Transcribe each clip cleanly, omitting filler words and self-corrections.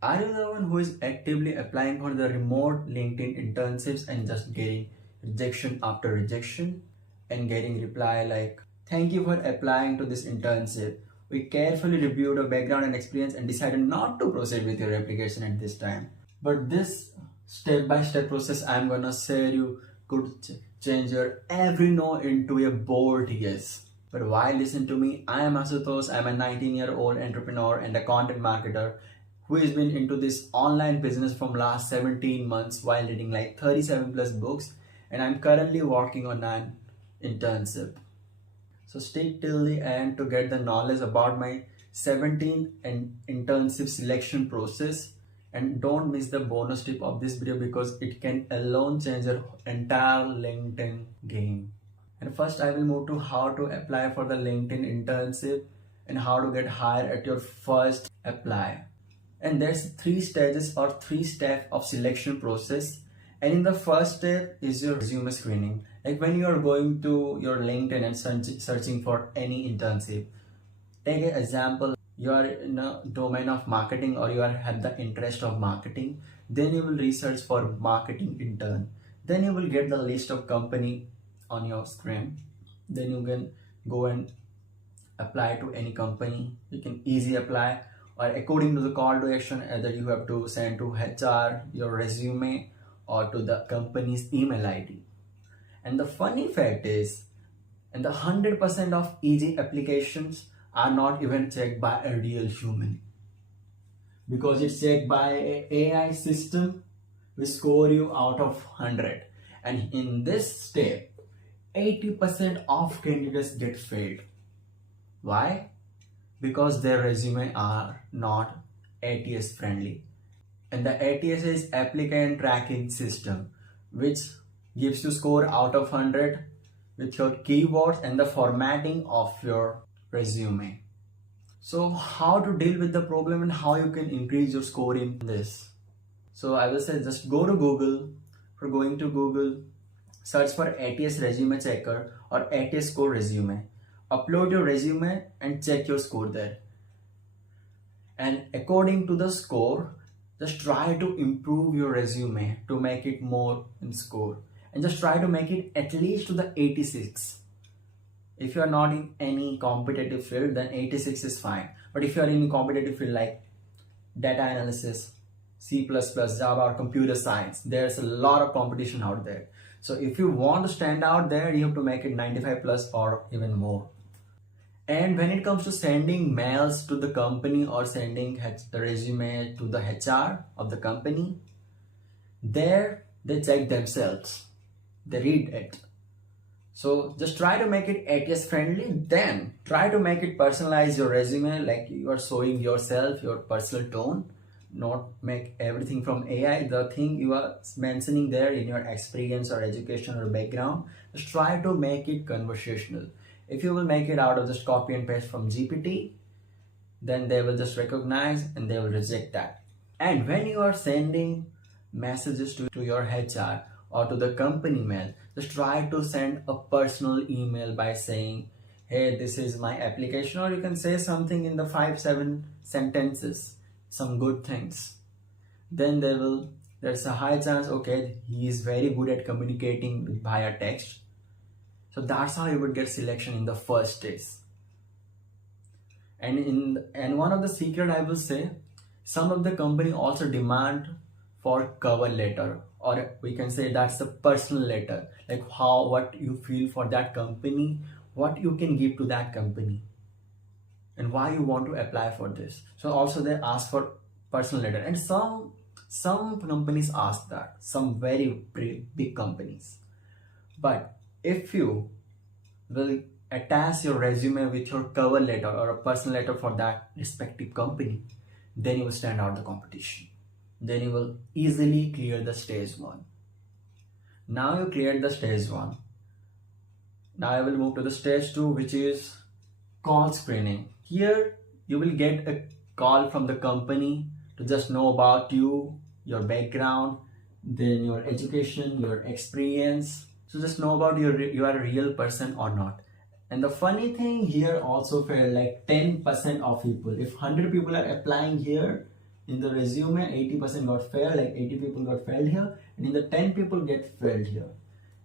Are you the one who is actively applying for the remote LinkedIn internships and just getting rejection after rejection and getting reply like, thank you for applying to this internship. We carefully reviewed your background and experience and decided not to proceed with your application at this time. But this step-by-step process I'm gonna share you could change your every no into a bold yes. But why listen to me? I am Asutosh. I'm a 19-year-old entrepreneur and a content marketer who has been into this online business from last 17 months while reading like 37 plus books, and I'm currently working on an internship. So stick till the end to get the knowledge about my 17 and internship selection process, and don't miss the bonus tip of this video because it can alone change your entire LinkedIn game. And first I will move to how to apply for the LinkedIn internship and how to get hired at your first apply. And there's three stages or three steps of selection process. And in the first step is your resume screening. Like when you are going to your LinkedIn and searching for any internship. Take an example, you are in a domain of marketing or you have the interest of marketing. Then you will research for marketing intern. Then you will get the list of company on your screen. Then you can go and apply to any company. You can easily apply, or according to the call to action, either you have to send to HR your resume or to the company's email ID. And the funny fact is, and the 100% of easy applications are not even checked by a real human, because it's checked by an AI system which score you out of 100. And in this step, 80% of candidates get failed. Why? Because their resume are not ATS friendly. And the ATS is applicant tracking system, which gives you score out of 100 with your keywords and the formatting of your resume. So how to deal with the problem and how you can increase your score in this? So I will say just go to Google. For going to Google, search for ATS resume checker or ATS score resume. Upload your resume and check your score there. And according to the score, just try to improve your resume to make it more in score. And just try to make it at least to the 86. If you are not in any competitive field, then 86 is fine. But if you are in a competitive field like data analysis, C++, Java, or computer science, there's a lot of competition out there. So if you want to stand out there, you have to make it 95 plus or even more. And when it comes to sending mails to the company or sending the resume to the HR of the company, there they check themselves. They read it. So just try to make it ATS friendly, then try to make it personalize your resume like you are showing yourself, your personal tone, not make everything from AI. The thing you are mentioning there in your experience or education or background, just try to make it conversational. If you will make it out of just copy and paste from GPT, then they will just recognize and they will reject that. And when you are sending messages to your HR or to the company mail, just try to send a personal email by saying, hey, this is my application, or you can say something in the 5-7 sentences, some good things. Then there's a high chance, okay, he is very good at communicating via text. So that's how you would get selection in the first stage. And one of the secret I will say, some of the company also demand for cover letter, or we can say that's the personal letter, like what you feel for that company, what you can give to that company, and why you want to apply for this. So also they ask for personal letter, and some companies ask that, some very big companies. But if you will attach your resume with your cover letter or a personal letter for that respective company, then you will stand out the competition. Then you will easily clear the stage 1. Now you cleared the stage 1. Now I will move to the stage 2, which is call screening. Here you will get a call from the company to just know about you, your background, then your education, your experience. So just know about you are a real person or not. And the funny thing here also felt like 10% of people. If 100 people are applying here, In the resume, 80% got failed, like 80 people got failed here, and in the 10 people get failed here.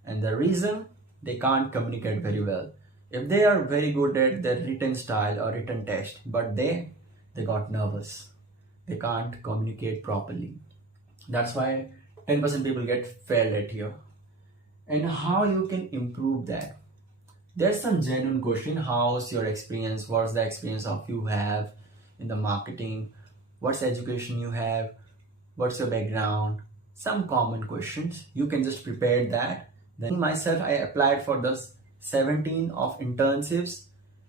And the reason, they can't communicate very well. If they are very good at their written style or written text, but they got nervous. They can't communicate properly. That's why 10% people get failed at here. And how you can improve that? There's some genuine question. How's your experience? What's the experience of you have in the marketing? What's the education you have? What's your background? Some common questions. You can just prepare that. Then myself, I applied for the 17 of internships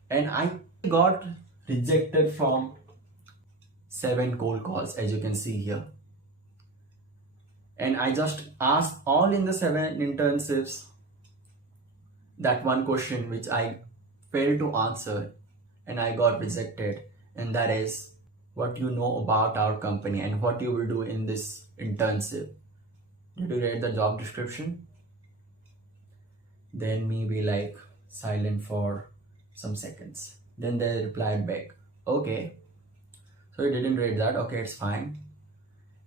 and I got rejected from 7 cold calls, as you can see here. And I just asked all in the 7 internships that one question which I failed to answer and I got rejected, and that is what you know about our company and what you will do in this internship. Did you read the job description? Then me be like silent for some seconds. Then they replied back, okay. So you didn't read that, okay, it's fine.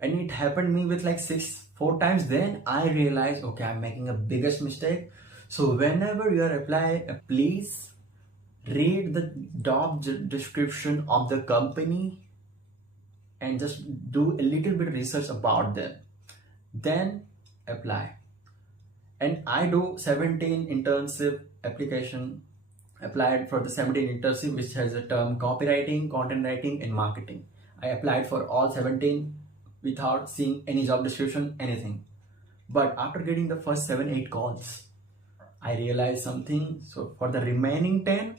And it happened me with like 4 times. Then I realized, okay, I'm making a biggest mistake. So whenever you are applying, please read the job description of the company and just do a little bit of research about them. Then apply. And I do 17 internship application, applied for the 17 internship which has a term copywriting, content writing and marketing. I applied for all 17 without seeing any job description, anything. But after getting the first 7-8 calls, I realized something. So for the remaining 10,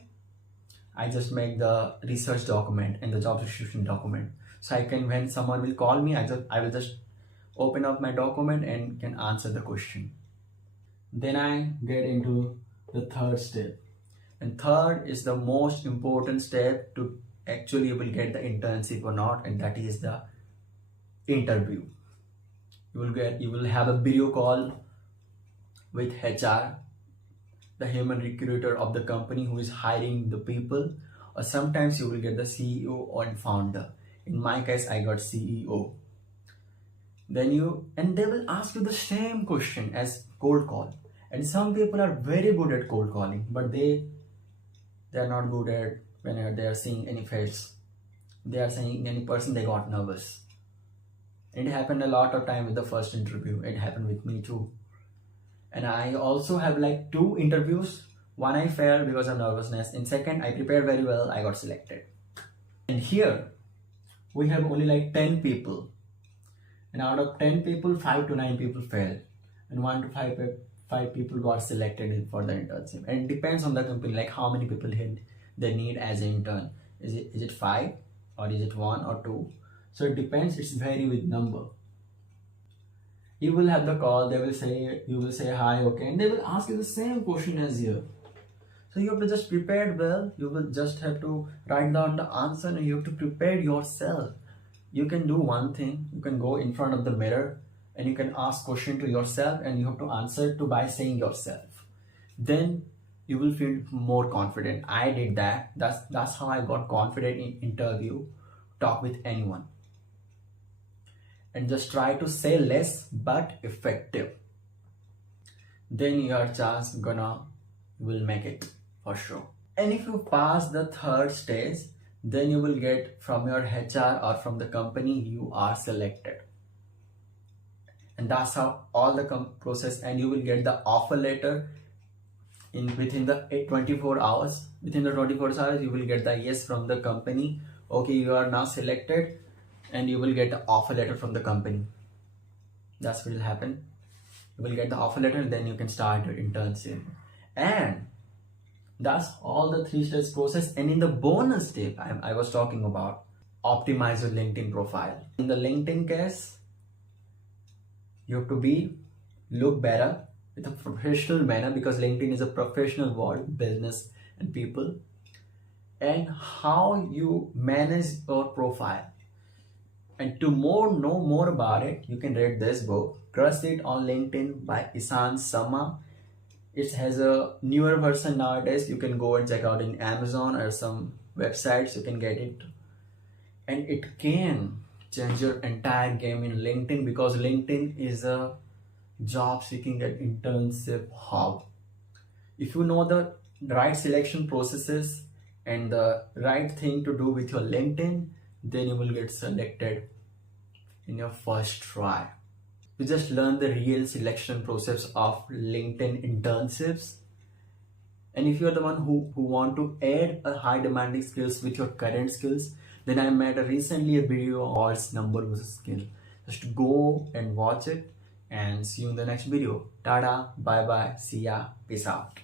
I just make the research document and the job description document. So I can, when someone will call me, I will just open up my document and can answer the question. Then I get into the third step. And third is the most important step to actually you will get the internship or not, and that is the interview. You will have a video call with HR, the human recruiter of the company who is hiring the people, or sometimes you will get the CEO or founder. In my case, I got CEO. Then they will ask you the same question as cold call. And some people are very good at cold calling, but they are not good at when they are seeing any face. They are seeing any person, they got nervous. It happened a lot of time with the first interview. It happened with me too. And I also have like 2 interviews. One I failed because of nervousness. In second, I prepared very well. I got selected. And here we have only like 10 people. And out of 10 people, 5 to 9 people failed. And 1 to 5 people got selected for the internship. And it depends on the company, like how many people they need as an intern. Is it 5 or is it 1 or 2? So it depends. It's vary with number. You will have the call. You will say hi, okay, and they will ask you the same question as you. So you have to just prepare well. You will just have to write down the answer and you have to prepare yourself. You can do one thing. You can go in front of the mirror and you can ask question to yourself and you have to answer to by saying yourself. Then you will feel more confident. I did that. That's how I got confident in interview, talk with anyone. And just try to say less but effective. Then your chance will make it for sure. And if you pass the third stage, then you will get from your HR or from the company you are selected. And that's how all the process, and you will get the offer letter within the 24 hours. Within the 24 hours, you will get the yes from the company. Okay, you are now selected, and you will get the offer letter from the company. That's what will happen. You will get the offer letter, then you can start your internship. And that's all the 3 steps process. And in the bonus step, I was talking about optimize your LinkedIn profile. In the LinkedIn case, you have to look better with a professional manner, because LinkedIn is a professional world, business and people. And how you manage your profile. And to know more about it, you can read this book, Crush It on LinkedIn by Isan Sama. It has a newer version nowadays. You can go and check out in Amazon or some websites. You can get it. And it can change your entire game in LinkedIn, because LinkedIn is a job seeking and internship hub. If you know the right selection processes and the right thing to do with your LinkedIn, then you will get selected in your first try. You just learn the real selection process of LinkedIn internships. And if you're the one who want to add a high demanding skills with your current skills, then I made recently a video on calls number versus skill. Just go and watch it and see you in the next video. Tada, bye bye, see ya, peace out.